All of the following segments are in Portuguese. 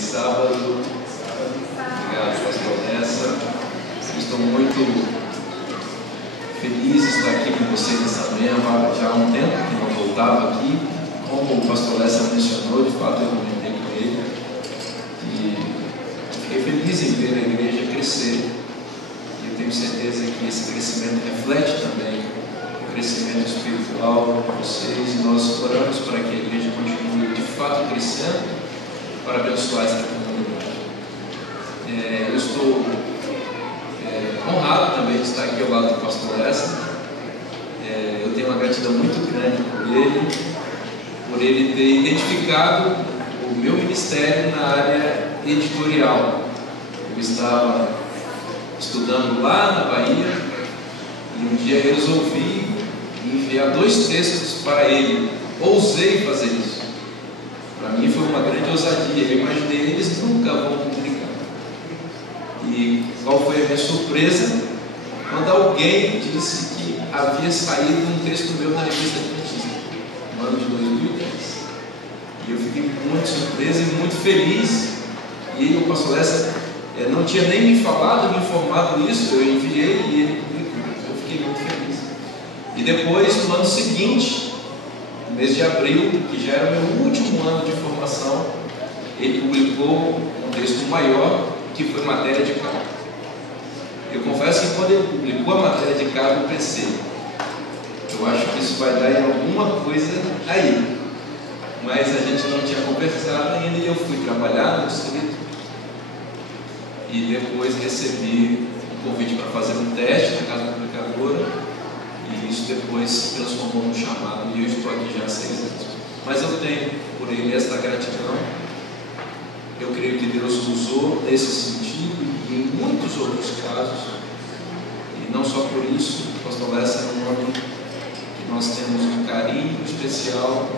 Feliz sábado. Obrigado, pastor Nessa. Estou muito feliz de estar aqui com vocês nessa manhã. Já há um tempo que não voltava aqui. Como o pastor Nessa mencionou, de fato eu comentei com ele. E fiquei feliz em ver a igreja crescer. E eu tenho certeza que esse crescimento reflete também o crescimento espiritual de vocês. E nós oramos para que a igreja continue de fato crescendo para abençoar essa comunidade. Eu estou honrado também de estar aqui ao lado do pastor Lessa. Eu tenho uma gratidão muito grande por ele ter identificado o meu ministério na área editorial. Eu estava estudando lá na Bahia e um dia eu resolvi enviar 2 textos para ele. Ousei fazer isso. Para mim foi uma grande ousadia. Eu imaginei, eles nunca vão publicar. E qual foi a minha surpresa? Quando alguém disse que havia saído um texto meu na revista Adventista, no ano de 2010. E eu fiquei muito surpreso e muito feliz. E o pastor Lessa não tinha nem me falado, me informado nisso. Eu enviei e ele publicou. Eu fiquei muito feliz. E depois, no ano seguinte, no mês de abril, que já era o meu último ano de formação, ele publicou um texto maior, que foi matéria de cabo. Eu confesso que quando ele publicou a matéria de cabo, eu pensei, eu acho que isso vai dar em alguma coisa aí. Mas a gente não tinha conversado ainda e eu fui trabalhar no distrito. E depois recebi um convite para fazer um teste na casa publicadora. E isso depois se transformou num chamado e eu estou aqui já há 6 anos. Mas eu tenho por ele esta gratidão. Eu creio que Deus usou nesse sentido e em muitos outros casos. E não só por isso, o pastor Lessa é um homem que nós temos um carinho especial,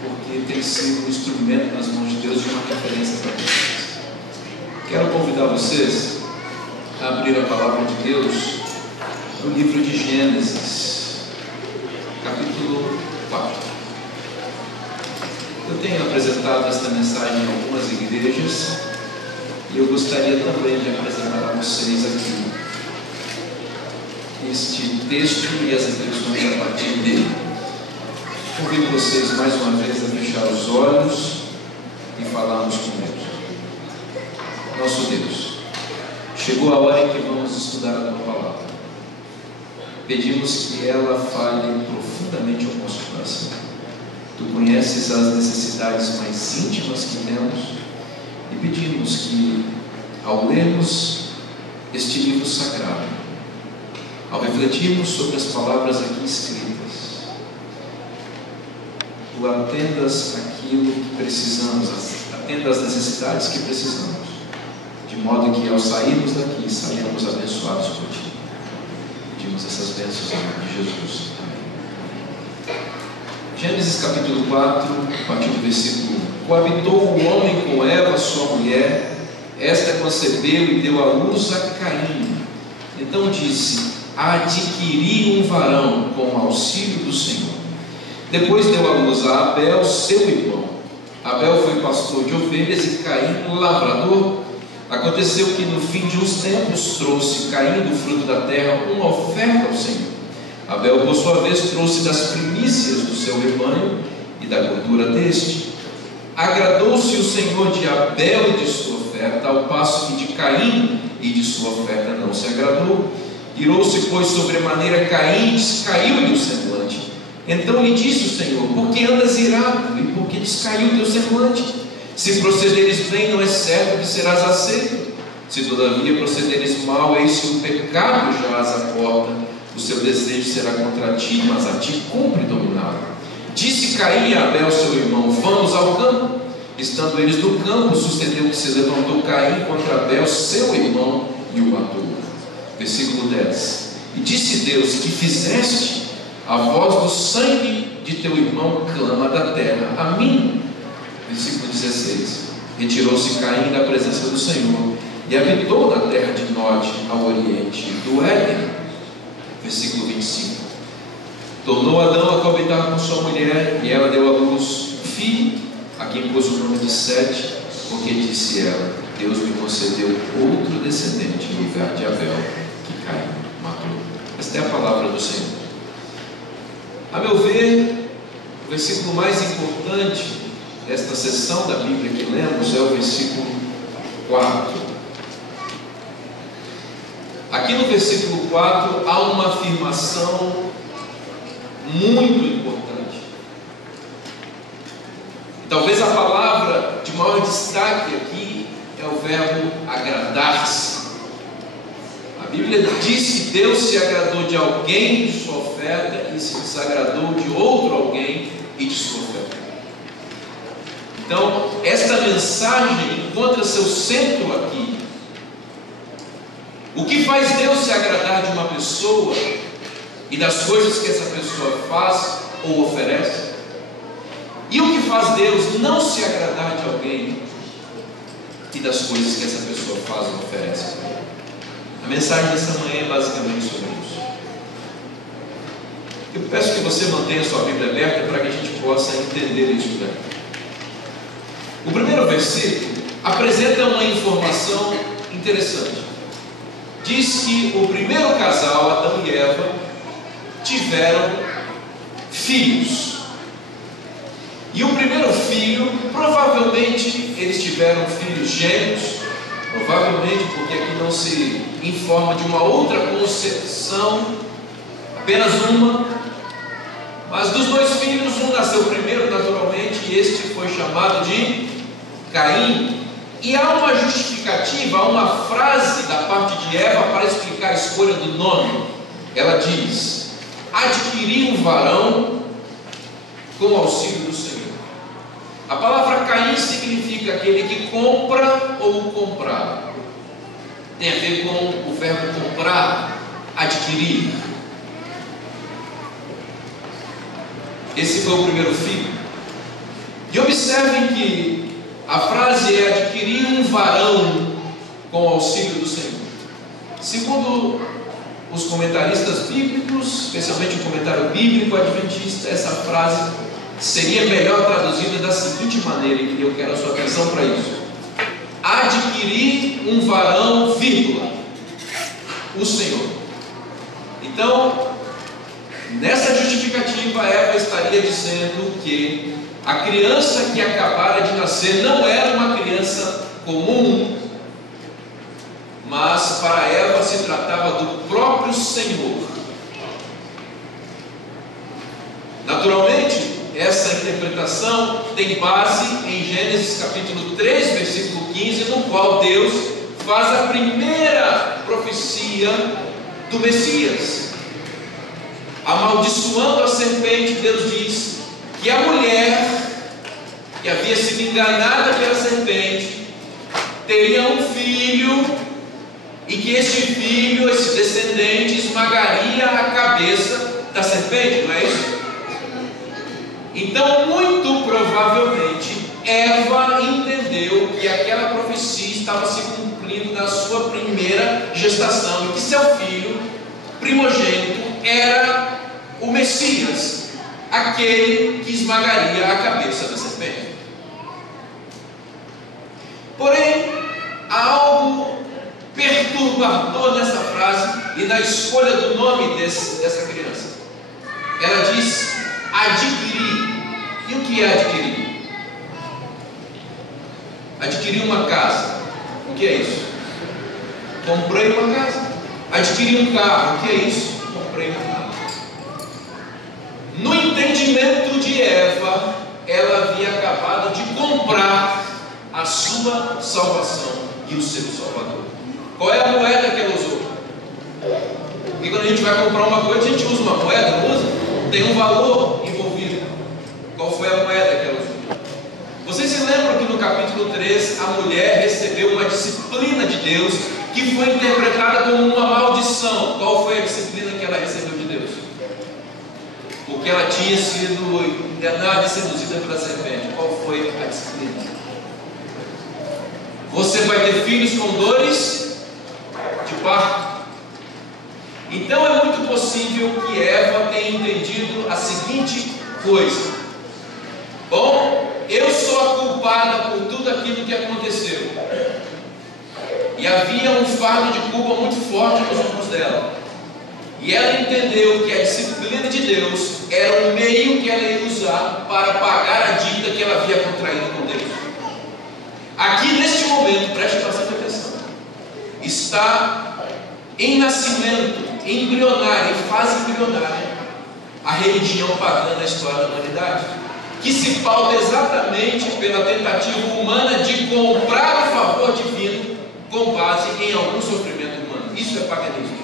porque tem sido um instrumento nas mãos de Deus e uma referência para vocês. Quero convidar vocês a abrir a palavra de Deus no livro de Gênesis, capítulo 4. Eu tenho apresentado esta mensagem em algumas igrejas e eu gostaria também de apresentar a vocês aqui este texto e as reflexões a partir dele. Convido vocês mais uma vez a fechar os olhos e falarmos com Deus. Nosso Deus, chegou a hora em que vamos estudar a Tua Palavra. Pedimos que ela fale profundamente ao nosso coração. Tu conheces as necessidades mais íntimas que temos e pedimos que, ao lermos este livro sagrado, ao refletirmos sobre as palavras aqui escritas, Tu atendas aquilo que precisamos, atenda as necessidades que precisamos, de modo que, ao sairmos daqui, saiamos abençoados por Ti. Pedimos essas bênçãos em nome de Jesus. Gênesis capítulo 4, a partir do versículo 1. Coabitou o homem com Eva, sua mulher, esta concebeu e deu à luz a Caim. Então disse: adquiri um varão com o auxílio do Senhor. Depois deu à luz a Abel, seu irmão. Abel foi pastor de ovelhas e Caim lavrador. Aconteceu que no fim de uns tempos trouxe Caim do fruto da terra uma oferta ao Senhor. Abel, por sua vez, trouxe das primícias do seu rebanho e da gordura deste. Agradou-se o Senhor de Abel e de sua oferta, ao passo que de Caim e de sua oferta não se agradou. Irou-se, pois, sobremaneira Caim, descaiu-lhe o semblante. Então lhe disse o Senhor: por que andas irado e por que descaiu o teu semblante? Se procederes bem, não é certo que serás aceito. Se todavia procederes mal, eis que o pecado jaz à porta. O seu desejo será contra ti, mas a ti cumpre dominá-lo. Disse Caim a Abel, seu irmão: vamos ao campo. Estando eles no campo, sucedeu que se levantou Caim contra Abel, seu irmão, e o matou. Versículo 10. E disse Deus: que fizeste? A voz do sangue de teu irmão clama da terra a mim. Versículo 16. Retirou-se Caim da presença do Senhor e habitou na terra de Nod, ao oriente do Éden. Versículo 25. Tornou Adão a coabitar com sua mulher, e ela deu à luz um filho, a quem pôs o nome de Sete, porque disse ela: Deus me concedeu outro descendente em lugar de Abel, que Caim matou. Esta é a palavra do Senhor. A meu ver, o versículo mais importante desta seção da Bíblia que lemos é o versículo 4. Aqui no versículo 4 há uma afirmação muito importante. Talvez a palavra de maior destaque aqui é o verbo agradar-se. A Bíblia diz que Deus se agradou de alguém de sua oferta e se desagradou de outro alguém e de sua oferta. Então, esta mensagem encontra seu centro aqui. O que faz Deus se agradar de uma pessoa e das coisas que essa pessoa faz ou oferece? E o que faz Deus não se agradar de alguém e das coisas que essa pessoa faz ou oferece? A mensagem dessa manhã é basicamente sobre isso. Eu peço que você mantenha a sua Bíblia aberta para que a gente possa entender isso daqui. O primeiro versículo apresenta uma informação interessante. Diz que o primeiro casal, Adão e Eva, tiveram filhos. E o primeiro filho, provavelmente eles tiveram filhos gêmeos, provavelmente porque aqui não se informa de uma outra concepção, apenas uma. Mas dos dois filhos, um nasceu primeiro naturalmente, e este foi chamado de Caim. E há uma justificativa, há uma frase da parte de Eva para explicar a escolha do nome. Ela diz: adquiri um varão com o auxílio do Senhor. A palavra Caim significa aquele que compra ou comprar. Tem a ver com o verbo comprar, adquirir. Esse foi o primeiro filho. E observem que a frase é adquirir um varão com o auxílio do Senhor. Segundo os comentaristas bíblicos, especialmente o comentário bíblico adventista, essa frase seria melhor traduzida da seguinte maneira, e eu quero a sua atenção para isso: adquirir um varão, vírgula, o Senhor. Então, nessa justificativa, Eva estaria dizendo que a criança que acabara de nascer não era uma criança comum, mas para Eva se tratava do próprio Senhor. Naturalmente, essa interpretação tem base em Gênesis capítulo 3, versículo 15, no qual Deus faz a primeira profecia do Messias. Amaldiçoando a serpente, Deus diz que a mulher que havia sido enganada pela serpente teria um filho, e que este filho, esse descendente, esmagaria a cabeça da serpente, não é isso? Então, muito provavelmente, Eva entendeu que aquela profecia estava se cumprindo na sua primeira gestação, e que seu filho primogênito era o Messias, aquele que esmagaria a cabeça da serpente. Porém, há algo perturbador nessa frase e na escolha do nome dessa criança. Ela diz adquirir. E o que é adquirir? Adquirir uma casa. O que é isso? Comprei uma casa. Adquirir um carro. O que é isso? Comprei um carro. No entendimento de Eva, ela havia acabado de comprar a sua salvação e o seu Salvador. Qual é a moeda que ela usou? E quando a gente vai comprar uma coisa, a gente usa uma moeda, não usa? Tem um valor envolvido. Qual foi a moeda que ela usou? Vocês se lembram que no capítulo 3 a mulher recebeu uma disciplina de Deus que foi interpretada como uma maldição. Qual foi a disciplina que ela recebeu de Deus? Porque ela tinha sido enganada e seduzida pela serpente. Qual foi a disciplina? Você vai ter filhos com dores de parto. Então é muito possível que Eva tenha entendido a seguinte coisa: bom, eu sou a culpada por tudo aquilo que que aconteceu. E havia um fardo de culpa muito forte nos ombros dela. E ela entendeu que a disciplina de Deus era o meio que ela ia usar para pagar a dívida que ela havia contraído com Deus. Aqui neste momento, preste bastante atenção, está em nascimento, embrionária, em fase embrionária, a religião pagã na história da humanidade, que se pauta exatamente pela tentativa humana de comprar o favor divino com base em algum sofrimento humano. Isso é paganismo.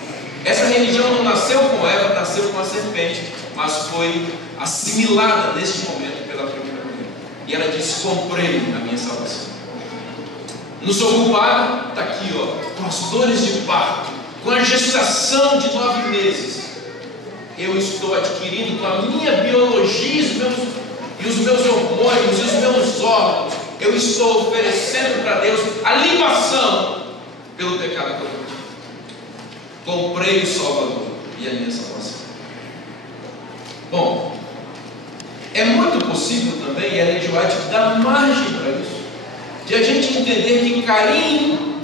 Essa religião não nasceu com Eva, nasceu com a serpente, mas foi assimilada neste momento pela primeira mulher. E ela disse: comprei a minha salvação. Não sou culpado, está aqui, com as dores de parto, com a gestação de 9 meses. Eu estou adquirindo com a minha biologia e os meus hormônios e os meus órgãos, eu estou oferecendo para Deus a libação pelo pecado que eu cometi. Comprei o Salvador e a minha salvação. Bom, é muito possível também, e a Ellen G. White dá margem para isso, de a gente entender que Caim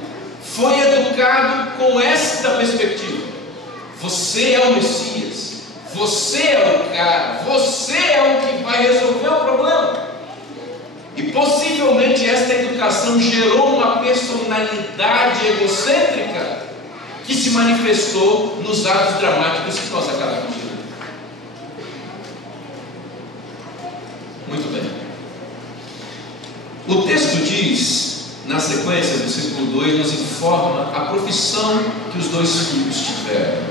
foi educado com esta perspectiva: você é o Messias, você é o cara, você é o que vai resolver o problema. E possivelmente esta educação gerou uma personalidade egocêntrica que se manifestou nos atos dramáticos que nós acabamos de ver. Muito bem. O texto diz, na sequência do versículo 2, nos informa a profissão que os 2 filhos tiveram.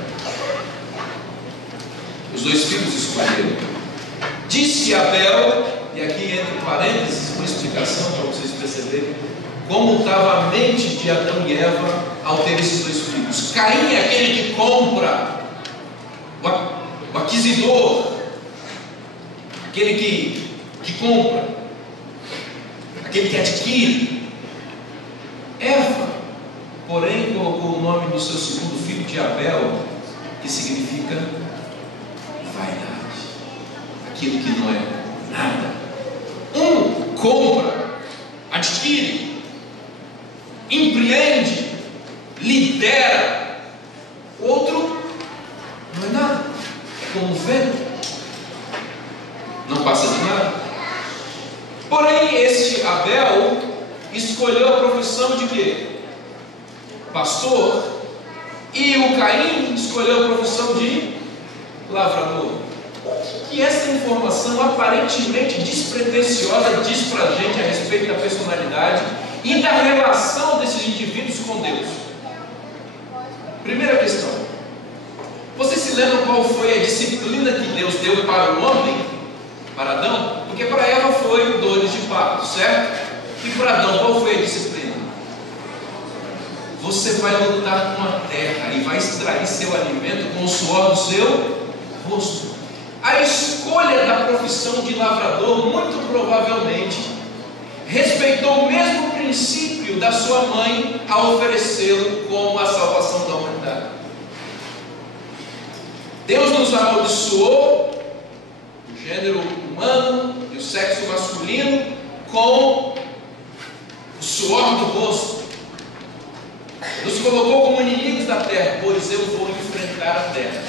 Os 2 filhos escolheram. Disse Abel, e aqui entre parênteses uma explicação para vocês perceberem como estava a mente de Adão e Eva ao ter esses 2 filhos. Caim é aquele que compra, o aquisitor, aquele que compra, aquele que adquire. Eva, porém, colocou o nome do seu segundo filho de Abel, que significa vaidade, aquilo que não é nada. Um compra, adquire, empreende, lidera. O outro não é nada, é como vento, não passa de nada. Porém, este Abel escolheu a profissão de quê? Pastor. E o Caim escolheu a profissão de lavrador. O que essa informação aparentemente despretensiosa diz para a gente a respeito da personalidade e da relação desses indivíduos com Deus? Primeira questão: vocês se lembram qual foi a disciplina que Deus deu para o homem, para Adão? Porque para Eva foi dores de parto, certo? E para Adão qual foi a disciplina? Você vai lutar com a terra e vai extrair seu alimento com o suor do seu rosto. A escolha da profissão de lavrador muito provavelmente respeitou o mesmo princípio da sua mãe ao oferecê-lo como a salvação da humanidade. Deus nos amaldiçoou, o gênero humano e o sexo masculino, com o suor do rosto. Nos colocou como inimigos da terra, pois eu vou enfrentar a terra,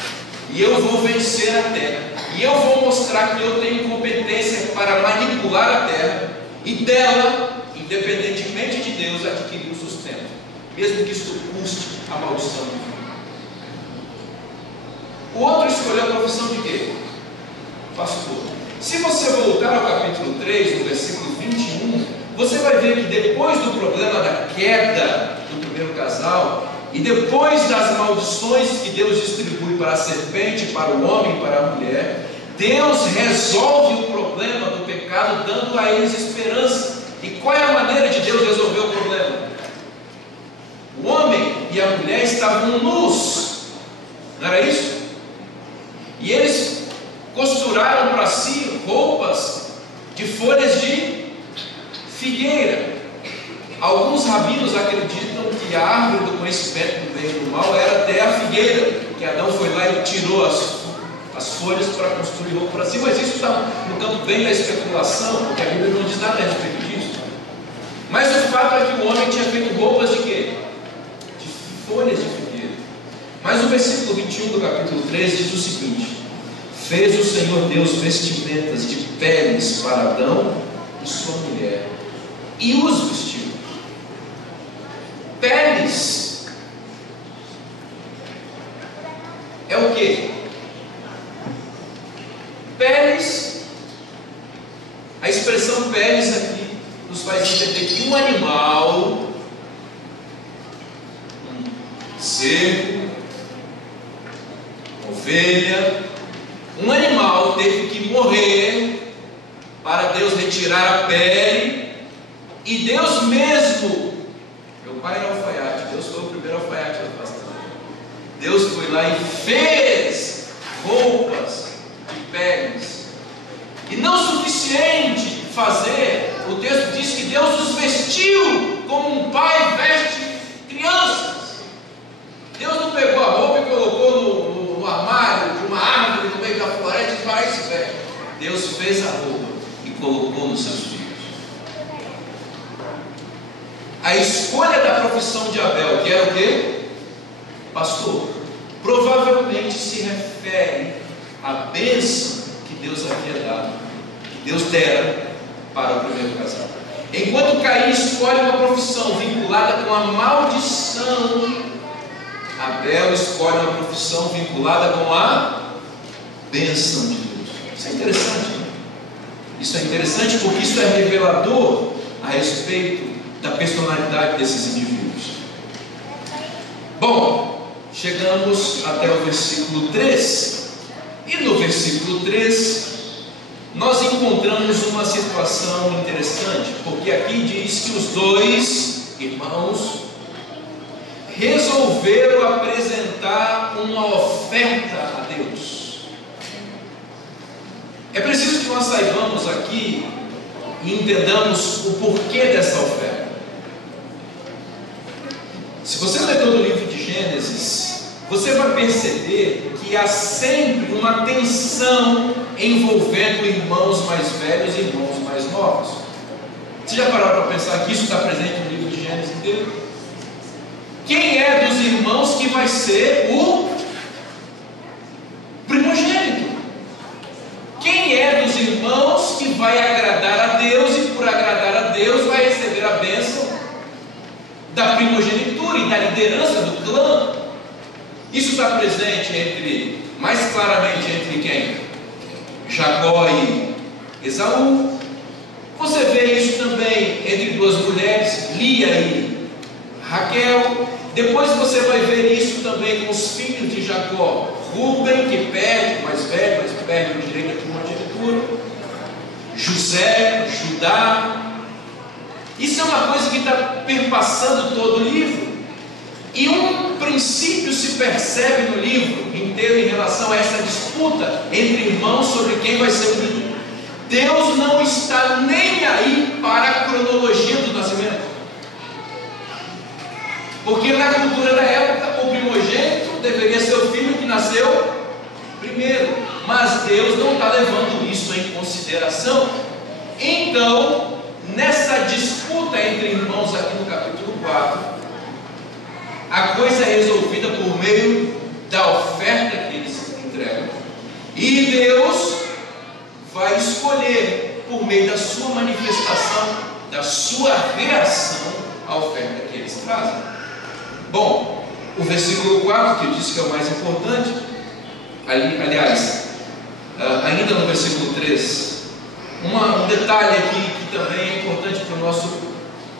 e eu vou vencer a terra, e eu vou mostrar que eu tenho competência para manipular a terra, e dela, independentemente de Deus, adquirir o sustento, mesmo que isto custe a maldição de vida. O outro escolheu a profissão de quê? Pastor. Se você voltar ao capítulo 3, no versículo 21, você vai ver que depois do problema da queda do primeiro casal, e depois das maldições que Deus distribui para a serpente, para o homem e para a mulher, Deus resolve o problema do pecado, dando a eles esperança. E qual é a maneira de Deus resolver o problema? O homem e a mulher estavam nus, não era isso? E eles costuraram para si roupas de folhas de figueira. Alguns rabinos acreditam que a árvore do conhecimento do bem e do mal era até a figueira, que Adão foi lá e tirou as folhas para construir roupa para si, mas isso está no campo bem da especulação, porque a Bíblia não diz nada a respeito disso. Mas o fato é que o homem tinha feito roupas de quê? De folhas de figueira. Mas o versículo 21 do capítulo 3 diz o seguinte: fez o Senhor Deus vestimentas de peles para Adão e sua mulher, e os vestiu. Peles é o quê? Peles, a expressão peles aqui nos faz entender que um animal, cervo, ovelha, um animal teve que morrer para Deus retirar a pele, e Deus mesmo, meu pai era alfaiate, Deus foi o primeiro alfaiate da face da terra. Deus foi lá e fez roupas de peles, e não suficiente fazer, o texto diz que Deus os vestiu como um pai veste crianças. Deus não pegou a roupa e colocou no armário de uma árvore no meio da floresta e disse: vai se veste. Deus fez a roupa e colocou nos seus filhos. A escolha da profissão de Abel, que era o quê? Pastor, provavelmente se refere à bênção que Deus havia dado, que Deus dera para o primeiro casal. Enquanto Caim escolhe uma profissão vinculada com a maldição, Abel escolhe uma profissão vinculada com a bênção de Deus. Isso é interessante, né? Isso é interessante porque isso é revelador a respeito da personalidade desses indivíduos. Bom, chegamos até o versículo 3, e no versículo 3 nós encontramos uma situação interessante, porque aqui diz que os dois irmãos resolveram apresentar uma oferta a Deus. É preciso que nós saibamos aqui e entendamos o porquê dessa oferta. Se você ler todo o livro de Gênesis, você vai perceber que há sempre uma tensão envolvendo irmãos mais velhos e irmãos mais novos. Você já parou para pensar que isso está presente no livro de Gênesis inteiro? Quem é dos irmãos que vai ser o primogênito? Quem é dos irmãos que vai agradar a Deus e por agradar a Deus vai receber a bênção da primogenitura e da liderança do clã? Isso está presente mais claramente entre quem? Jacó e Esaú. Você vê isso também entre duas mulheres, Lia e Raquel. Depois você vai ver isso também com os filhos de Jacó, Rúben, que perde, mais velho, mas perde o direito da primogenitura, José, Judá. Isso é uma coisa que está perpassando todo o livro, e um princípio se percebe no livro inteiro em relação a essa disputa entre irmãos sobre quem vai ser o líder. Deus não está nem aí para a cronologia do nascimento, porque na cultura da época o primogênito deveria ser o filho que nasceu primeiro, mas Deus não está levando isso em consideração. Então, nessa disputa entre irmãos aqui no capítulo 4, a coisa é resolvida por meio da oferta que eles entregam, e Deus vai escolher por meio da sua manifestação, da sua reação à oferta que eles trazem. Bom, o versículo 4, que eu disse que é o mais importante, aliás, ainda no versículo 3, um detalhe aqui que também é importante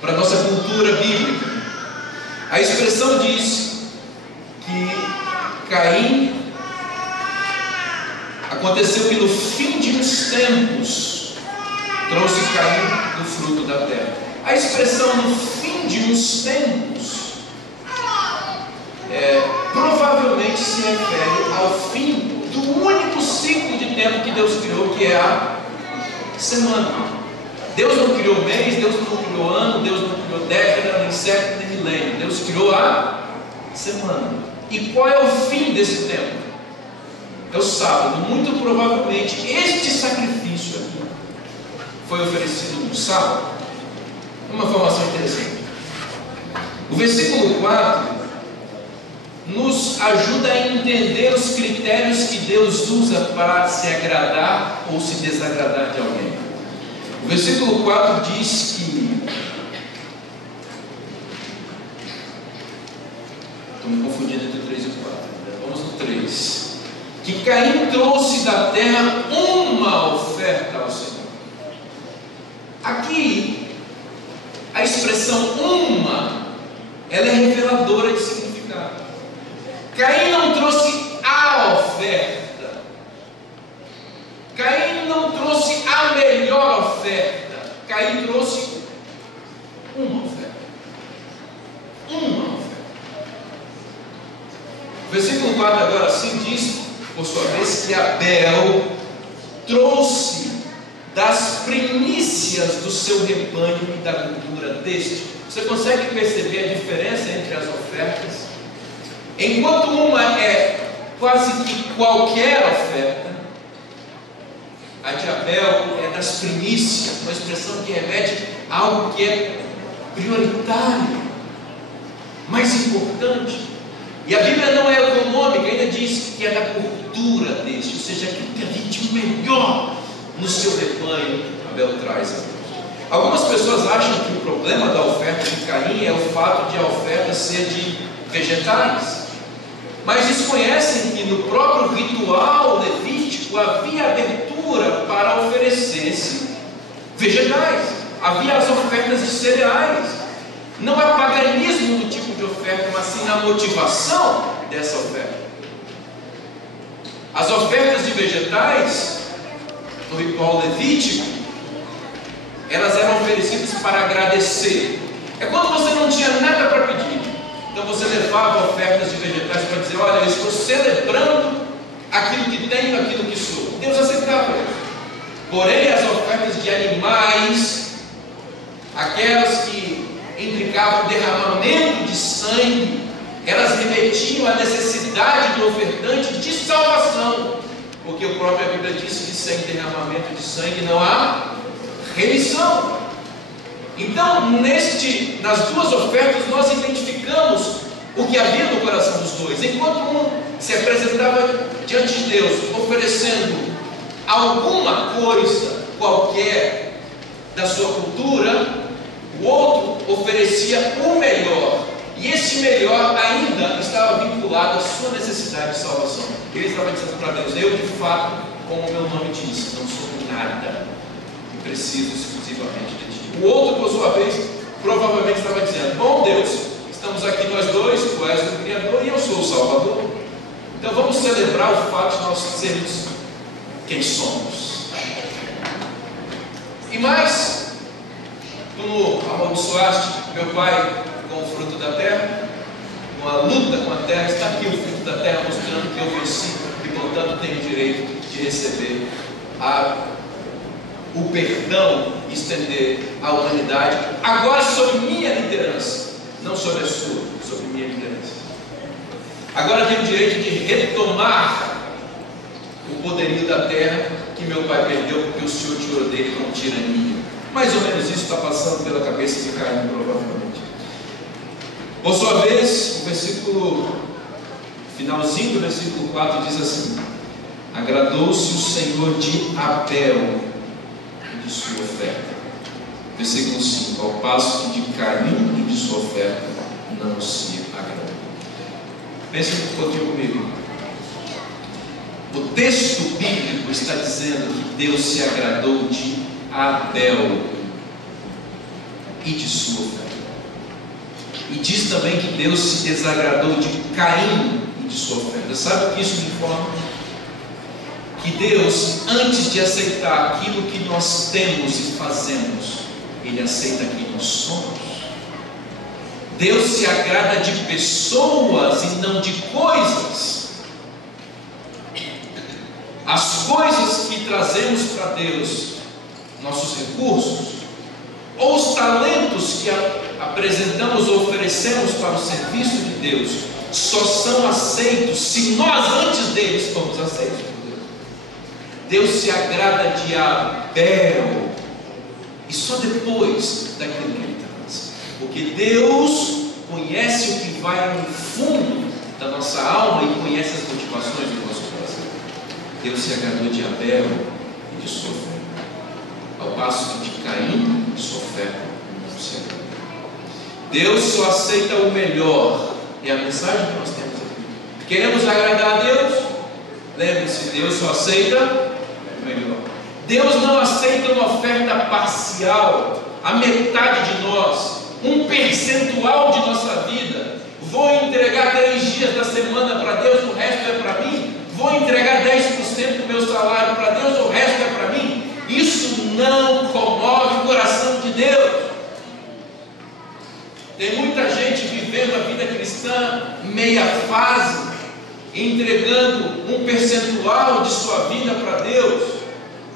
para a nossa cultura bíblica. A expressão diz que Caim, aconteceu que no fim de uns tempos trouxe Caim do fruto da terra. A expressão no fim de uns tempos provavelmente se refere ao fim do único ciclo de tempo que Deus criou, que é a semana. Deus não criou mês, Deus não criou ano, Deus não criou década, nem século, nem milênio. Deus criou a semana. E qual é o fim desse tempo? É o sábado. Muito provavelmente este sacrifício aqui foi oferecido no sábado. Uma informação interessante. O versículo 4 nos ajuda a entender os critérios que Deus usa para se agradar ou se desagradar de alguém. O versículo 4 diz que... Estou me confundindo entre o 3 e o 4. Vamos no 3. Que Caim trouxe da terra uma oferta ao Senhor. Aqui, a expressão uma, ela é reveladora de significado. Caim não trouxe a oferta. Caim não trouxe a melhor oferta. Caim trouxe uma oferta. Uma oferta. O versículo 4 agora assim diz, por sua vez, que Abel trouxe das primícias do seu rebanho e da cultura deste. Você consegue perceber a diferença entre as ofertas? Enquanto uma é quase que qualquer oferta, a de Abel é das primícias, uma expressão que remete a algo que é prioritário, mais importante. E a Bíblia não é econômica, ainda diz que é da cultura deste, ou seja, aquilo que havia de melhor no seu rebanho, Abel traz a Deus. Algumas pessoas acham que o problema da oferta de Caim é o fato de a oferta ser de vegetais, mas desconhecem que no próprio ritual levítico havia abertura para oferecer-se vegetais, havia as ofertas de cereais. Não há paganismo no tipo de oferta, mas sim na motivação dessa oferta. As ofertas de vegetais no ritual levítico, elas eram oferecidas para agradecer. É quando você não tinha nada para pedir, então você levava ofertas de vegetais para dizer: olha, eu estou celebrando aquilo que tenho, aquilo que sou. Deus aceitava isso. Porém, as ofertas de animais, aquelas que implicavam derramamento de sangue, elas remetiam à necessidade do ofertante de salvação, porque a própria Bíblia diz que sem derramamento de sangue não há remissão. Então, nas duas ofertas, nós identificamos o que havia no coração dos dois. Enquanto um se apresentava diante de Deus, oferecendo alguma coisa qualquer da sua cultura, o outro oferecia o melhor, e esse melhor ainda estava vinculado à sua necessidade de salvação. Ele estava dizendo para Deus: eu de fato, como o meu nome diz, não sou nada e preciso exclusivamente de ti. O outro, por sua vez, provavelmente estava dizendo: bom Deus, estamos aqui nós dois, tu és o Criador e eu sou o Salvador, então vamos celebrar o fato de nós sermos quem somos. E mais, tu amaldiçoaste meu pai com o fruto da terra, com a luta com a terra. Está aqui o fruto da terra, mostrando que eu venci e portanto tenho o direito de receber o perdão e estender à humanidade, agora sob minha liderança, não sobre a sua, sobre minha liderança. Agora tenho o direito de retomar o poderio da terra que meu pai perdeu, porque o Senhor tirou dele com tirania. Mais ou menos isso está passando pela cabeça de Caim, provavelmente. Por sua vez, o finalzinho do versículo 4 diz assim: agradou-se o Senhor de Abel e de sua oferta. Versículo 5: ao passo que de Caim e de sua oferta não se agradou. Pense um pouquinho comigo. O texto bíblico está dizendo que Deus se agradou de Abel e de sua oferta. E diz também que Deus se desagradou de Caim e de sua oferta. Sabe o que isso me informa? Que Deus, antes de aceitar aquilo que nós temos e fazemos, Ele aceita quem nós somos. Deus se agrada de pessoas e não de coisas. As coisas que trazemos para Deus, nossos recursos, ou os talentos que apresentamos ou oferecemos para o serviço de Deus, só são aceitos se nós antes deles fomos aceitos por Deus. Deus se agrada de Abel, e só depois daquilo que ele Porque Deus conhece o que vai no fundo da nossa alma e conhece as motivações do nosso coração. Deus se agradou de Abel e de sua oferta, ao passo que de Caim e sua oferta não se agradou. Deus só aceita o melhor. É a mensagem que nós temos aqui. Queremos agradar a Deus? Lembre-se, Deus só aceita o melhor. Deus não aceita uma oferta parcial, a metade de nós, um percentual de nossa vida. Vou entregar 3 dias da semana para Deus, o resto é para mim. Vou entregar 10% do meu salário para Deus, o resto é para mim. Isso não comove o coração de Deus. Tem muita gente vivendo a vida cristã meia fase, entregando um percentual de sua vida para Deus,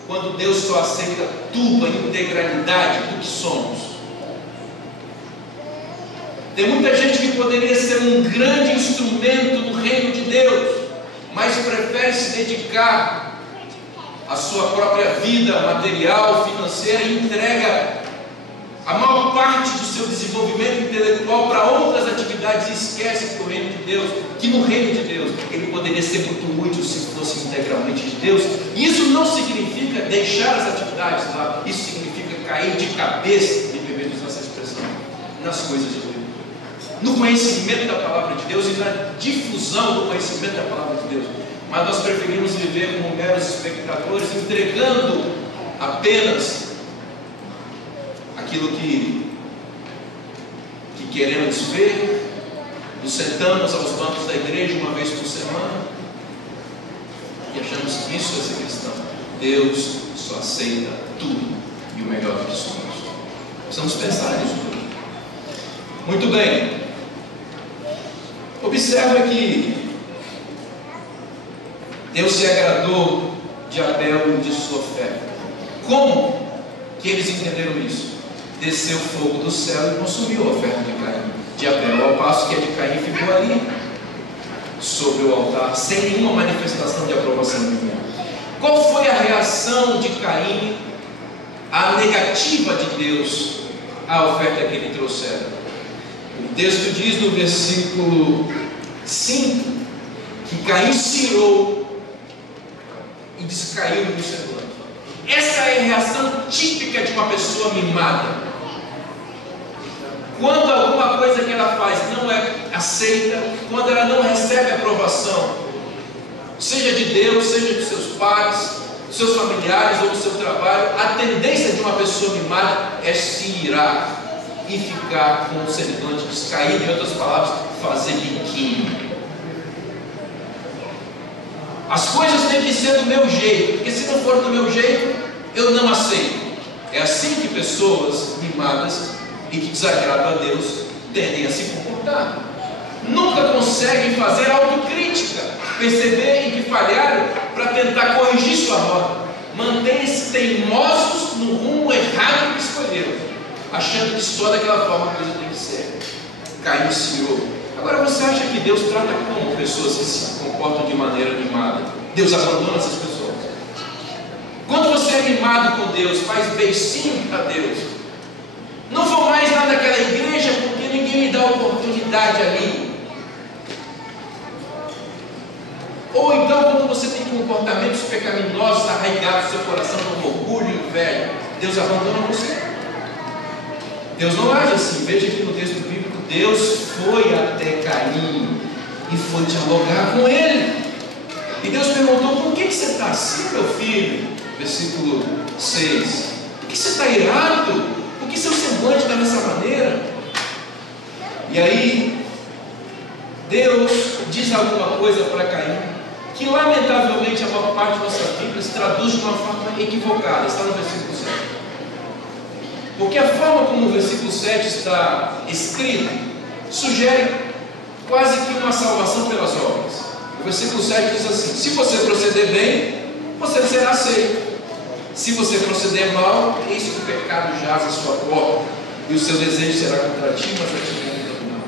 quando Deus só aceita tudo, a integralidade do que somos. Tem muita gente que poderia ser um grande instrumento no reino de Deus, mas prefere se dedicar à sua própria vida material, financeira, e entrega a maior parte do seu desenvolvimento intelectual para outras atividades e esquece que o reino de Deus, que no reino de Deus ele poderia ser muito útil se fosse integralmente de Deus. E isso não significa deixar as atividades lá, isso significa cair de cabeça, me permite essa expressão, nas coisas de Deus, no conhecimento da palavra de Deus e na difusão do conhecimento da palavra de Deus. Mas nós preferimos viver como meros espectadores, entregando apenas aquilo que queremos ver, nos sentamos aos bancos da igreja uma vez por semana e achamos que isso é ser cristão. Deus só aceita tudo e o melhor do que somos. Precisamos pensar nisso tudo. Muito bem. Observa que Deus se agradou de Abel e de sua oferta. Como que eles entenderam isso? Desceu fogo do céu e consumiu a oferta de Abel, ao passo que a de Caim ficou ali, sobre o altar, sem nenhuma manifestação de aprovação divina. Qual foi a reação de Caim à negativa de Deus à oferta que ele trouxera? O texto diz no versículo 5 que Caim se irou e descaiu no semblante. Essa é a reação típica de uma pessoa mimada. Quando alguma coisa que ela faz não é aceita, quando ela não recebe aprovação, seja de Deus, seja de seus pais, dos seus familiares ou do seu trabalho, a tendência de uma pessoa mimada é se irar e ficar com o semblante descaído, em outras palavras, fazer biquinho. As coisas têm que ser do meu jeito, porque se não for do meu jeito, eu não aceito. É assim que pessoas mimadas e que desagradam a Deus tendem a se comportar. Nunca conseguem fazer autocrítica, perceber em que falharam para tentar corrigir sua rota. Mantêm-se teimosos no rumo errado que escolheram, achando que só daquela forma a coisa tem que ser. Caim se irou. Agora você acha que Deus trata como pessoas que se comportam de maneira mimada? Deus abandona essas pessoas. Quando você é mimado com Deus, faz beicinho para Deus, não vou mais lá naquela igreja porque ninguém me dá oportunidade ali. Ou então quando você tem comportamentos pecaminosos arraigados no seu coração, como orgulho e inveja, Deus abandona você. Deus não age assim. Veja aqui no texto bíblico, Deus foi até Caim e foi dialogar com ele. E Deus perguntou: por que você está assim, meu filho? Versículo 6. Por que você está irado? Por que seu semblante está dessa maneira? E aí Deus diz alguma coisa para Caim que lamentavelmente a maior parte da nossa Bíblia se traduz de uma forma equivocada. Está no versículo 7. Porque a forma como o versículo 7 está escrito sugere quase que uma salvação pelas obras. O versículo 7 diz assim: se você proceder bem, você será aceito. Se você proceder mal, eis que o pecado jaz à sua porta, e o seu desejo será contra ti, mas vai te dominar.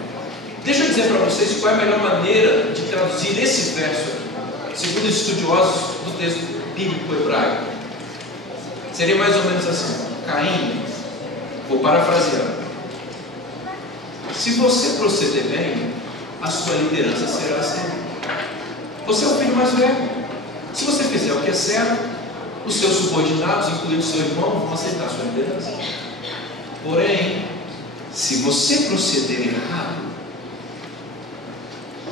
Deixa eu dizer para vocês qual é a melhor maneira de traduzir esse verso aqui, segundo os estudiosos do texto bíblico hebraico. Seria mais ou menos assim: Caim, vou parafrasear, se você proceder bem, a sua liderança será aceita. Você é o filho mais velho. Se você fizer o que é certo, os seus subordinados, incluindo seu irmão, vão aceitar a sua liderança. Porém, se você proceder errado,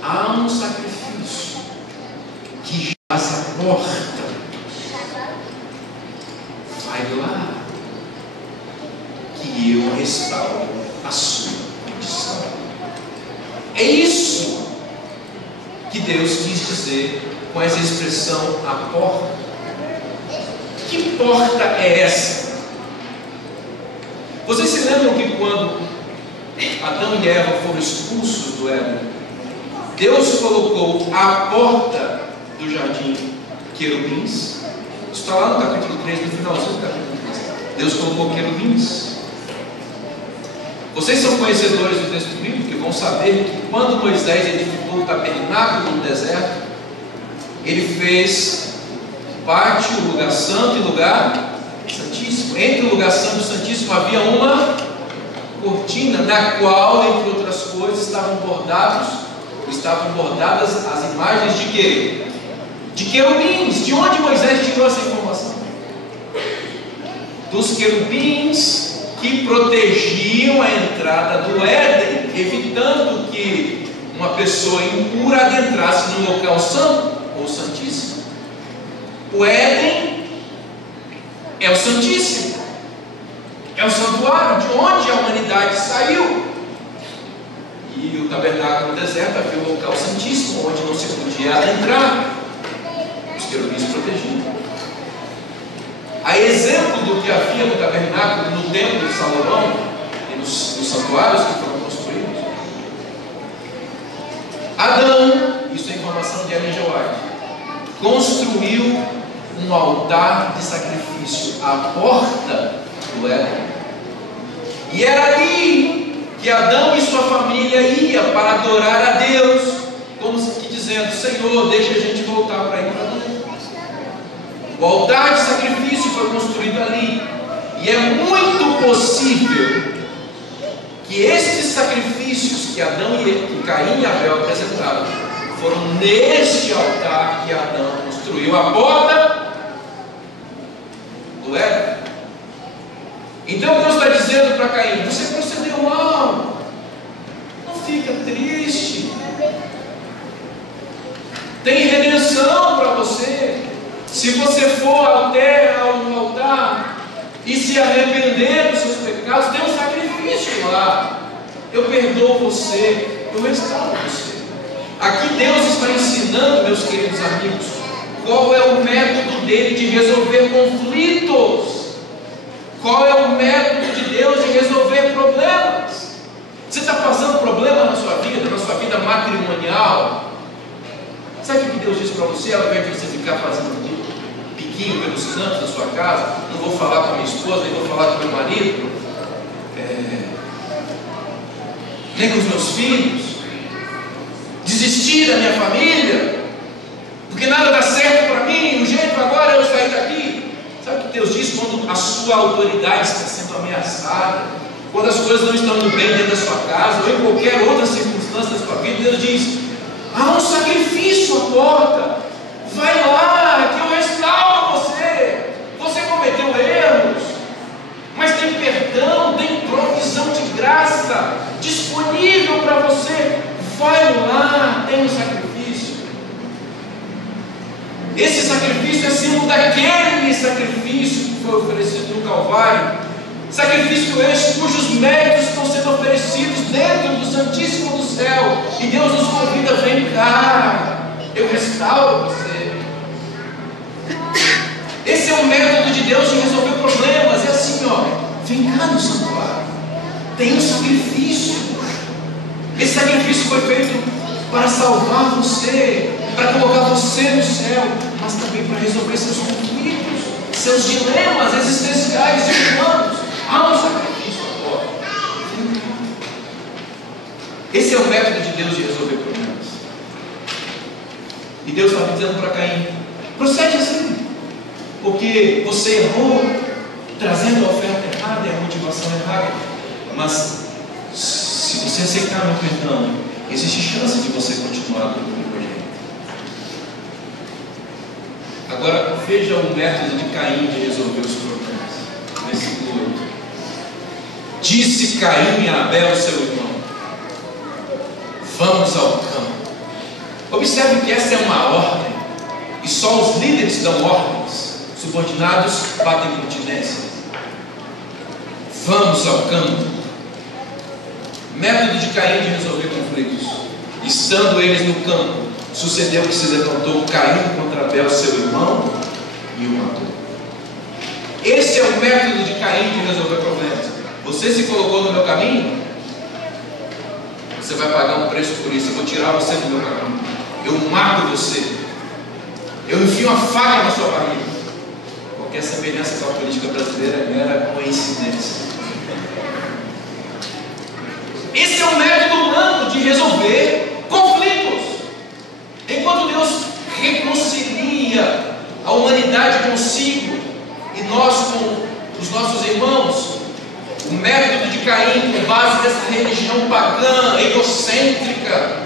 há um sacrifício que jaz à porta. Vai lá, que eu restauro a sua condição. É isso que Deus quis dizer com essa expressão, a porta. Que porta é essa? Vocês se lembram que quando Adão e Eva foram expulsos do Éden, Deus colocou à porta do jardim querubins? Isso está lá no capítulo 3, no finalzinho do capítulo 3. Deus colocou querubins. Vocês são conhecedores do texto bíblico que vão saber que quando Moisés edificou o tabernáculo no deserto, ele fez pátio, lugar santo e lugar santíssimo. Entre o lugar santo e o santíssimo havia uma cortina, na qual, entre outras coisas, estavam bordadas as imagens de quê? De querubins. De onde Moisés tirou essa informação? Dos querubins que protegiam a entrada do Éden, evitando que uma pessoa impura adentrasse no local santo ou santíssimo. O Éden é o santíssimo, é o santuário de onde a humanidade saiu. E o tabernáculo no deserto havia o local santíssimo, onde não se podia adentrar. Os querubins protegiam. A exemplo do que havia no tabernáculo, no templo de Salomão e nos santuários que foram construídos, Adão, isso é informação de Ellen G. White, construiu um altar de sacrifício à porta do Éden. E era ali que Adão e sua família ia para adorar a Deus, como que dizendo: Senhor, deixa a gente voltar para ir para dentro. O altar de sacrifício foi construído ali. E é muito possível que estes sacrifícios que Adão que Caim e Abel apresentaram foram neste altar que Adão construiu a porta do Éden. Então Deus está dizendo para Caim: você procedeu mal, não fica triste, tem redenção para você. Se você for até ao altar e se arrepender dos seus pecados, tem um sacrifício lá. Eu perdoo você, eu restauro você. Aqui Deus está ensinando, meus queridos amigos, qual é o método dele de resolver conflitos. Qual é o método de Deus de resolver problemas? Você está passando problema na sua vida matrimonial? Sabe o que Deus diz para você? Ao invés de você ficar fazendo piquinho pelos cantos da sua casa, não vou falar com a minha esposa, nem vou falar com o meu marido, nem com os meus filhos, desistir da minha família, porque nada dá certo para mim, o jeito agora é eu sair daqui. Sabe o que Deus diz quando a sua autoridade está sendo ameaçada, quando as coisas não estão indo bem dentro da sua casa, ou em qualquer outra circunstância da sua vida? Deus diz: há um sacrifício à porta, vai lá, que eu restauro você. Você cometeu erros, mas tem perdão, tem provisão de graça disponível para você. Vai lá, tem um sacrifício. Esse sacrifício é símbolo daquele sacrifício que foi oferecido no Calvário. Sacrifício este cujos méritos estão sendo oferecidos dentro do Santíssimo do céu. E Deus nos convida: vem cá, eu restauro você. Esse é o método de Deus de resolver problemas. É assim, ó: vem cá no santuário, tem um sacrifício. Esse sacrifício foi feito para salvar você, para colocar você no céu, mas também para resolver seus conflitos, seus dilemas existenciais e humanos. Há um sacrifício agora. Esse é o método de Deus de resolver problemas. E Deus está dizendo para Caim: procede assim, porque você errou trazendo a oferta errada e a motivação errada. Mas se se você aceitar meu perdão, existe chance de você continuar no primogênito. Agora veja o método de Caim de resolver os problemas. Versículo 8. Disse Caim a Abel, seu irmão: vamos ao campo. Observe que essa é uma ordem, e só os líderes dão ordens, subordinados batem continência. Vamos ao campo. Método de Caim de resolver conflitos. Estando eles no campo, sucedeu que se levantou Caim contra Abel, seu irmão, e o matou. Esse é o método de Caim de resolver problemas. Você se colocou no meu caminho, você vai pagar um preço por isso. Eu vou tirar você do meu caminho. Eu mato você. Eu enfio uma faca na sua barriga. Qualquer semelhança com a política brasileira é mera coincidência. Esse é o método humano de resolver conflitos. Enquanto Deus reconcilia a humanidade consigo e nós com os nossos irmãos, o método de Caim, com base nessa religião pagã, egocêntrica,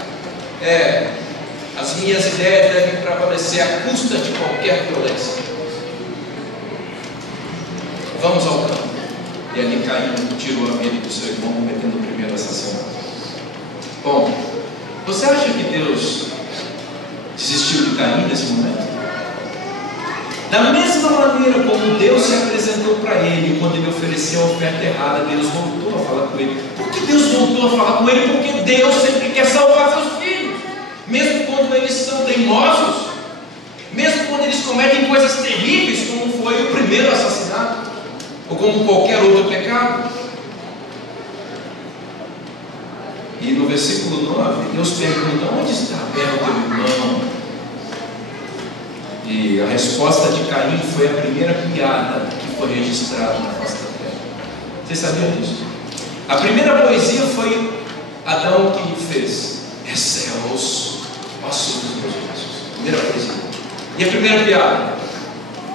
as minhas ideias devem prevalecer à custa de qualquer violência. Vamos ao campo. E ali Caim tirou a vida do seu irmão, cometendo o primeiro assassinato. Bom, você acha que Deus desistiu de Caim nesse momento? Da mesma maneira como Deus se apresentou para ele quando ele ofereceu a oferta errada, Deus voltou a falar com ele. Por que Deus voltou a falar com ele? Porque Deus sempre quer salvar seus filhos, mesmo quando eles são teimosos, mesmo quando eles cometem coisas terríveis, como foi o primeiro assassinato, ou como qualquer outro pecado. E no versículo 9, Deus pergunta: onde está Abel, teu irmão? E a resposta de Caim foi a primeira piada que foi registrada na face da terra. Vocês sabiam disso? A primeira poesia foi Adão que fez: é céus, ossos dos meus ossos. Primeira poesia. E a primeira piada: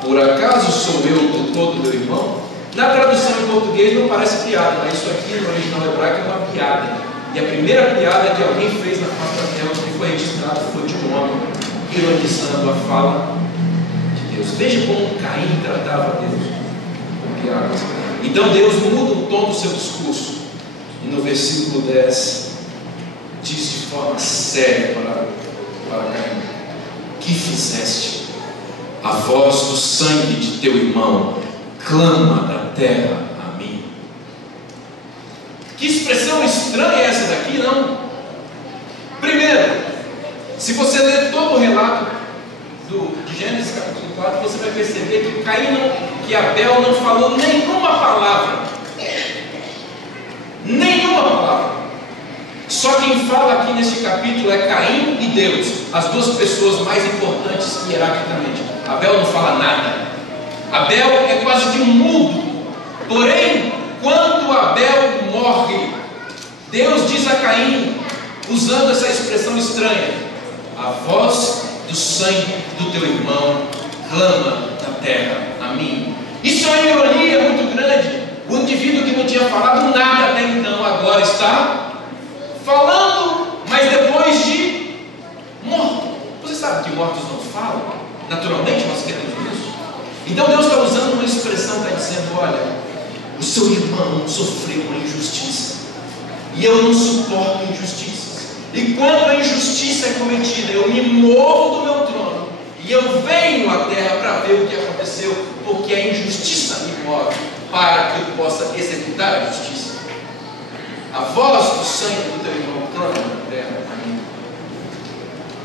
por acaso sou eu o tutor do meu irmão? Na tradução em português não parece piada, mas isso aqui no original hebraico é uma piada. E a primeira piada que alguém fez na face da terra, que foi registrado, foi de um homem ironizando a fala de Deus. Veja como Caim tratava Deus com piadas. Então Deus muda o tom do seu discurso, e no versículo 10 diz de forma séria para Caim: que fizeste? A voz do sangue de teu irmão clama da terra a mim. Que expressão estranha é essa daqui, não? Primeiro, se você ler todo o relato de Gênesis capítulo 4, você vai perceber que Abel não falou nenhuma palavra. Nenhuma palavra. Só quem fala aqui neste capítulo é Caim e Deus, as duas pessoas mais importantes hierarquicamente. Abel não fala nada. Abel é quase que um mudo. Porém, quando Abel morre, Deus diz a Caim, usando essa expressão estranha: a voz do sangue do teu irmão clama da terra a mim. Isso é uma ironia muito grande. O indivíduo que não tinha falado nada até então, agora está falando, mas depois de morto. Você sabe que mortos não falam? Naturalmente nós queremos isso. Então Deus está usando uma expressão, está dizendo: olha, o seu irmão sofreu uma injustiça, e eu não suporto injustiças. E quando a injustiça é cometida, eu me movo do meu trono, e eu venho à terra para ver o que aconteceu, porque a injustiça me move, para que eu possa executar a justiça. A voz do sangue do teu irmão clama na terra a mim.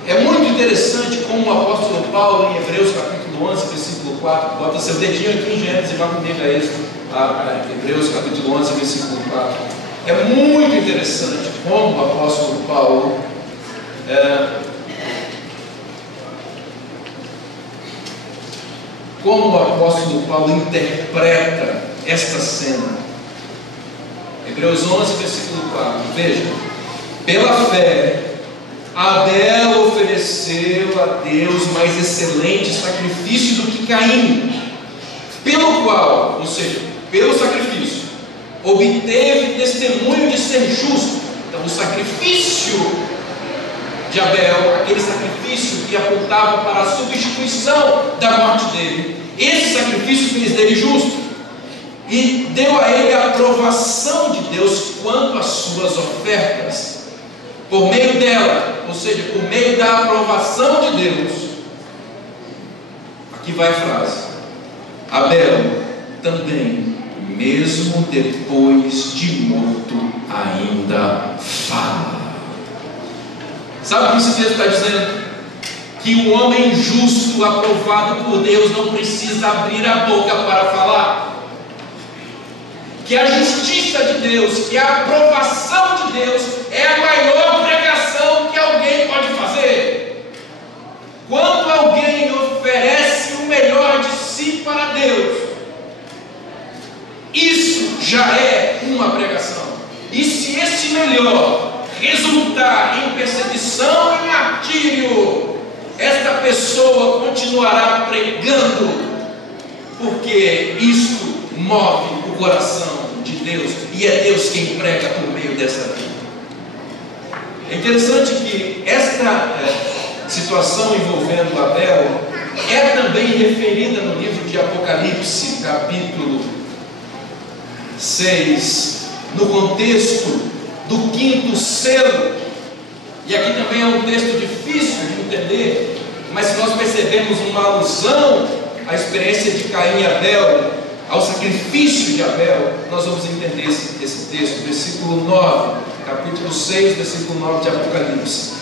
É muito interessante como o apóstolo Paulo, em Hebreus capítulo 11, versículo 4, bota seu dedinho aqui em Gênesis e vai comigo a isso, Hebreus capítulo 11, versículo 4. É muito interessante como o apóstolo Paulo interpreta esta cena. Hebreus 11, versículo 4. Veja: pela fé Abel ofereceu a Deus mais excelente sacrifício do que Caim, pelo qual, ou seja, pelo sacrifício, obteve testemunho de ser justo. Então, o sacrifício de Abel, aquele sacrifício que apontava para a substituição da morte dele, esse sacrifício fez dele justo e deu a ele a aprovação de Deus quanto às suas ofertas. Por meio dela, ou seja, por meio da aprovação de Deus, aqui vai a frase: Abel também, mesmo depois de morto, ainda fala. Sabe o que esse texto está dizendo? Que o homem justo, aprovado por Deus, não precisa abrir a boca para falar. Que a justiça de Deus, que a aprovação de Deus é a maior pregação que alguém pode fazer. Quando alguém oferece o melhor de si para Deus, isso já é uma pregação. E se esse melhor resultar em perseguição e martírio, esta pessoa continuará pregando, porque isto move o coração de Deus, e é Deus quem prega por meio dessa vida. É interessante que esta situação envolvendo Abel é também referida no livro de Apocalipse, capítulo 6, no contexto do 5º selo. E aqui também é um texto difícil de entender, mas se nós percebemos uma alusão à experiência de Caim e Abel, ao sacrifício de Abel, nós vamos entender esse texto, versículo 9, capítulo 6, versículo 9 de Apocalipse.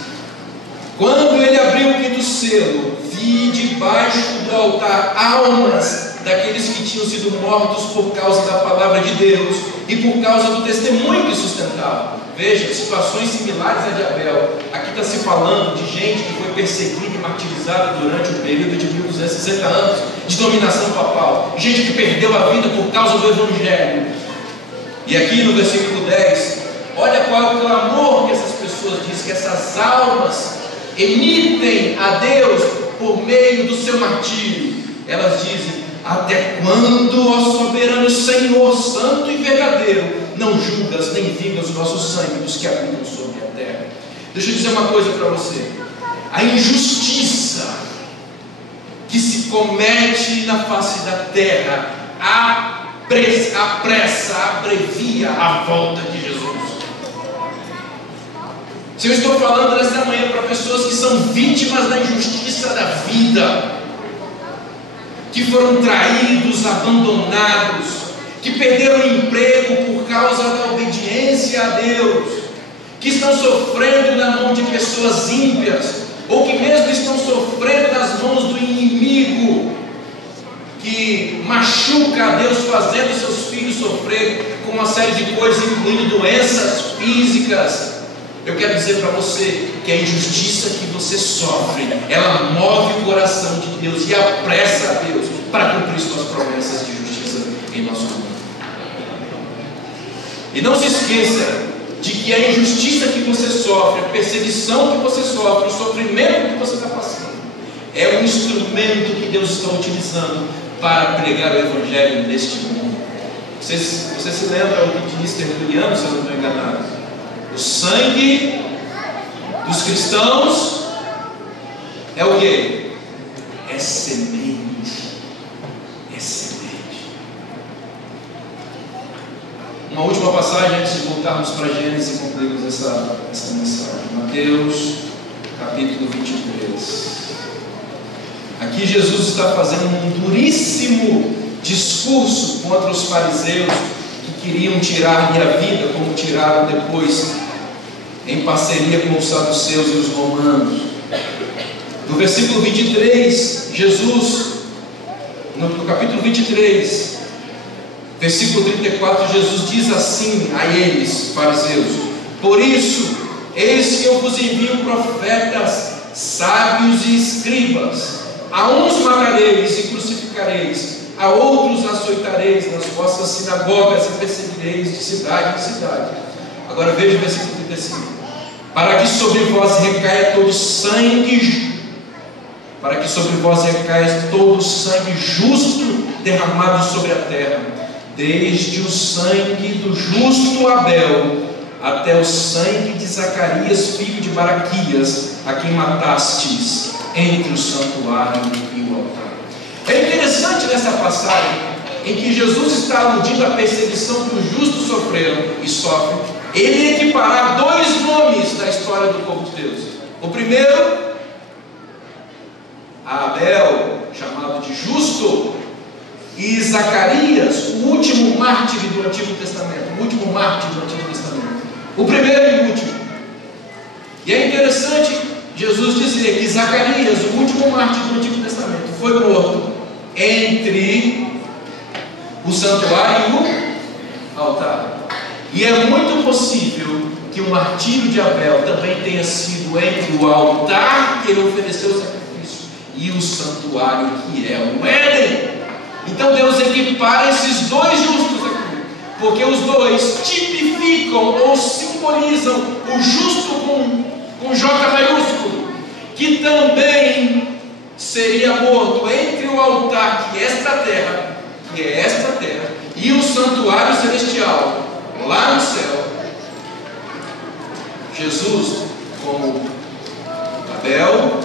Quando ele abriu o 5º selo, vi debaixo do altar almas daqueles que tinham sido mortos por causa da palavra de Deus e por causa do testemunho que sustentavam. Veja, situações similares à de Abel. Aqui está se falando de gente que foi perseguida e martirizada durante o período de 1260 anos de dominação papal, gente que perdeu a vida por causa do Evangelho. E aqui no versículo 10, olha qual é o clamor que essas pessoas dizem, que essas almas emitem a Deus por meio do seu martírio. Elas dizem: até quando, ó soberano Senhor, santo e verdadeiro, não julgas nem vingas o nosso sangue dos que habitam sobre a terra? Deixa eu dizer uma coisa para você: a injustiça que se comete na face da terra apressa, abrevia a volta de Jesus. Se eu estou falando nesta manhã para pessoas que são vítimas da injustiça da vida, que foram traídos, abandonados, que perderam o emprego por causa da obediência a Deus, que estão sofrendo na mão de pessoas ímpias, ou que mesmo estão sofrendo nas mãos do inimigo, que machuca a Deus, fazendo seus filhos sofrer com uma série de coisas, incluindo doenças físicas. Eu quero dizer para você que a injustiça que você sofre, ela move o coração de Deus e apressa a Deus para cumprir suas promessas de justiça em nosso mundo. E não se esqueça de que a injustiça que você sofre, a perseguição que você sofre, o sofrimento que você está passando, é um instrumento que Deus está utilizando para pregar o Evangelho neste mundo. Você se lembra o que diz Tertuliano, se eu não estou enganado? O sangue dos cristãos é o quê? É semente. É semente. Uma última passagem antes de voltarmos para Gênesis e concluirmos essa mensagem. Mateus, capítulo 23. Aqui Jesus está fazendo um duríssimo discurso contra os fariseus que queriam tirar-lhe a vida, como tiraram depois, em parceria com os saduceus e os romanos. No versículo 23, Jesus, no capítulo 23, versículo 34, Jesus diz assim a eles, fariseus: por isso, eis que eu vos envio profetas, sábios e escribas. A uns matareis e crucificareis, a outros açoitareis nas vossas sinagogas e perseguireis de cidade em cidade. Agora veja o versículo 35: para que sobre vós recaia todo sangue, para que sobre vós recaia todo sangue justo derramado sobre a terra, desde o sangue do justo Abel até o sangue de Zacarias, filho de Baraquias, a quem matastes entre o santuário e o altar. É interessante nessa passagem, em que Jesus está aludindo à perseguição que os justos sofreram e sofrem, ele equiparar dois nomes da história do povo de Deus. O primeiro, Abel, chamado de justo, e Zacarias, o último mártir do Antigo Testamento. O último mártir do Antigo Testamento. O primeiro e o último. E é interessante Jesus dizer que Zacarias, o último mártir do Antigo Testamento, foi morto entre o santuário e o altar. E é muito possível que o martírio de Abel também tenha sido entre o altar que ele ofereceu o sacrifício e o santuário que é o Éden. Então Deus equipara esses dois justos aqui, porque os dois tipificam ou simbolizam o justo com J maiúsculo, que também seria morto entre o altar que é esta terra, e o santuário celestial, lá no céu. Jesus, como Abel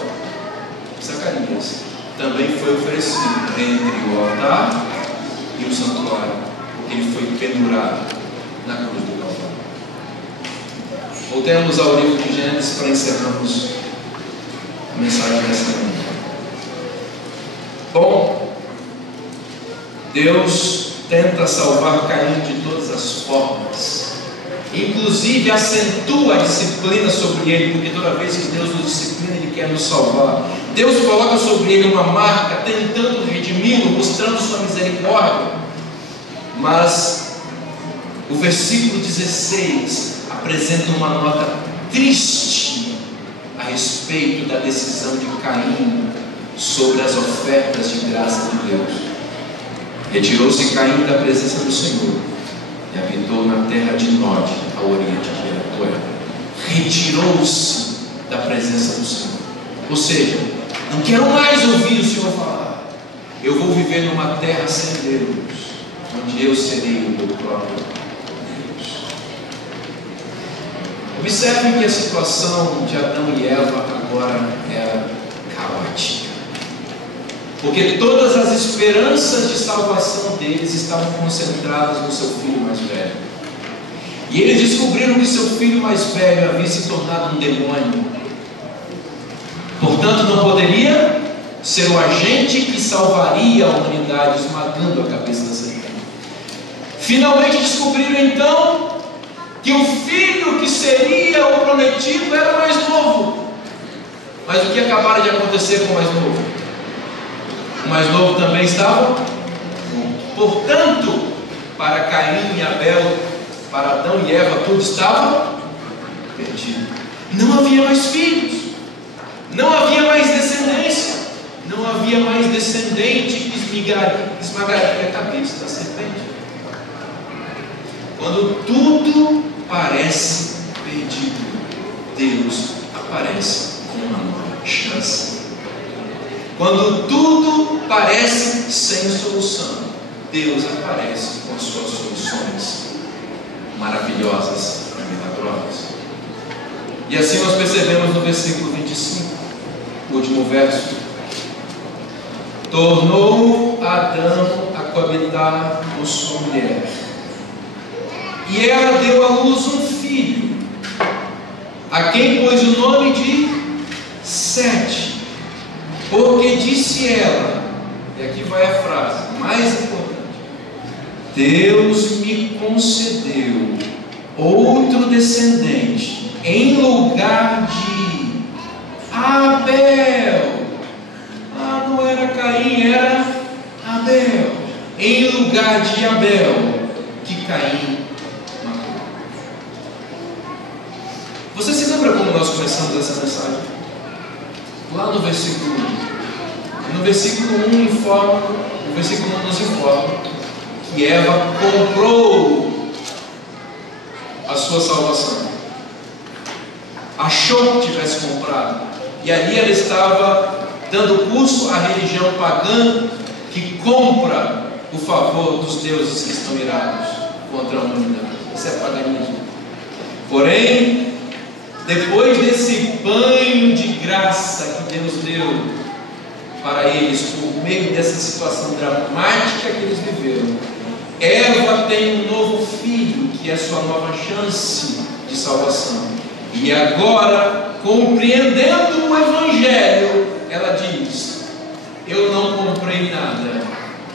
e Zacarias, também foi oferecido entre o altar e o santuário, porque ele foi pendurado na cruz do Calvário. Voltemos ao livro de Gênesis para encerrarmos a mensagem desta manhã. Bom, Deus tenta salvar Caim de todas as formas, inclusive acentua a disciplina sobre ele, porque toda vez que Deus nos disciplina, Ele quer nos salvar. Deus coloca sobre ele uma marca, tentando redimi-lo, mostrando sua misericórdia. Mas o versículo 16 apresenta uma nota triste a respeito da decisão de Caim sobre as ofertas de graça de Deus. Retirou-se Caim da presença do Senhor e habitou na terra de Nod, ao oriente de Eva. Retirou-se da presença do Senhor. Ou seja, não quero mais ouvir o Senhor falar. Eu vou viver numa terra sem Deus, onde eu serei o meu próprio Deus. Observem que a situação de Adão e Eva agora era caótica, porque todas as esperanças de salvação deles estavam concentradas no seu filho mais velho. E eles descobriram que seu filho mais velho havia se tornado um demônio. Portanto, não poderia ser o agente que salvaria a humanidade, esmagando a cabeça da serpente. Finalmente descobriram então que o filho que seria o prometido era o mais novo. Mas o que acabara de acontecer com o mais novo? O mais novo também estava morto. Portanto, para Caim e Abel, para Adão e Eva, tudo estava perdido. Não havia mais filhos, não havia mais descendência, não havia mais descendente que esmagaria a cabeça da serpente. Quando tudo parece perdido, Deus aparece com uma nova chance. Quando tudo parece sem solução, Deus aparece com as suas soluções maravilhosas e milagrosas. E assim nós percebemos no versículo 25, o último verso: tornou Adão a coabitar com sua mulher, e ela deu à luz um filho, a quem pôs o nome de Sete, porque disse ela, e aqui vai a frase mais importante: Deus me concedeu outro descendente em lugar de Abel. Não era Caim, era Abel. Em lugar de Abel, que Caim matou. Você se lembra como nós começamos essa mensagem? Lá no versículo 1. No versículo 1 informa, o versículo 1 nos informa que Eva comprou a sua salvação. Achou que tivesse comprado, e ali ela estava dando curso à religião pagã que compra o favor dos deuses que estão irados contra a humanidade. Isso é paganismo. Porém, depois desse banho de graça que Deus deu para eles, por meio dessa situação dramática que eles viveram, Eva tem um novo filho, que é sua nova chance de salvação. E agora, compreendendo o Evangelho, ela diz: eu não comprei nada,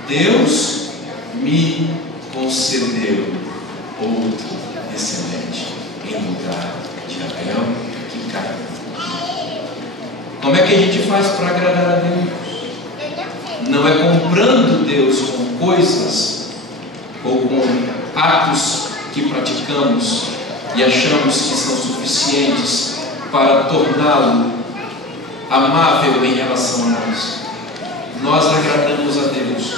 Deus me concedeu outro descendente em lugar de Abel e Caim. Como é que a gente faz para agradar a Deus? Não é comprando Deus com coisas ou com atos que praticamos e achamos que são suficientes para torná-lo amável em relação a nós. Nós agradamos a Deus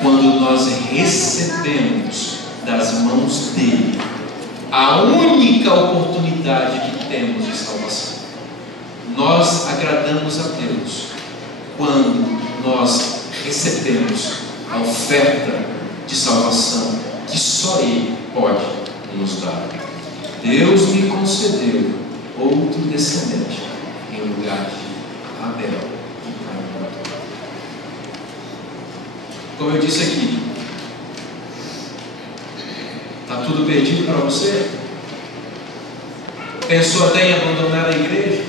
quando nós recebemos das mãos dele a única oportunidade que temos de salvação. Nós agradamos a Deus quando nós recebemos a oferta de salvação que só Ele pode nos dar. Deus me concedeu outro descendente em lugar de Abel e Caim. Como eu disse aqui, está tudo perdido para você? Pensou até em abandonar a igreja?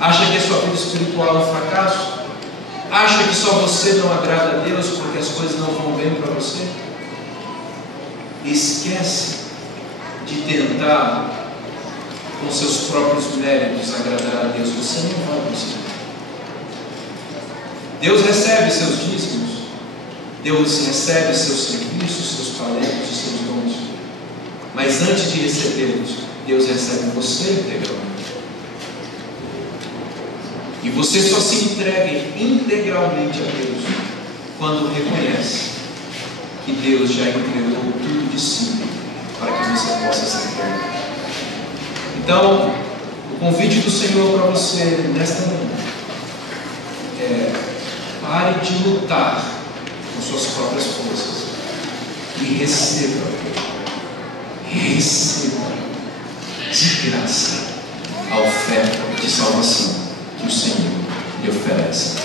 Acha que a sua vida espiritual é um fracasso? Acha que só você não agrada a Deus porque as coisas não vão bem para você? Esquece de tentar com seus próprios méritos agradar a Deus. Você não vai conseguir. Deus recebe seus dízimos, Deus recebe seus serviços, seus talentos e seus dons, mas antes de recebê-los, Deus recebe você integralmente. E você só se entrega integralmente a Deus quando reconhece que Deus já entregou tudo de si para que você possa ser entregue. Então, o convite do Senhor para você nesta manhã é: pare de lutar com suas próprias forças e receba de graça a oferta de salvação que o Senhor lhe oferece.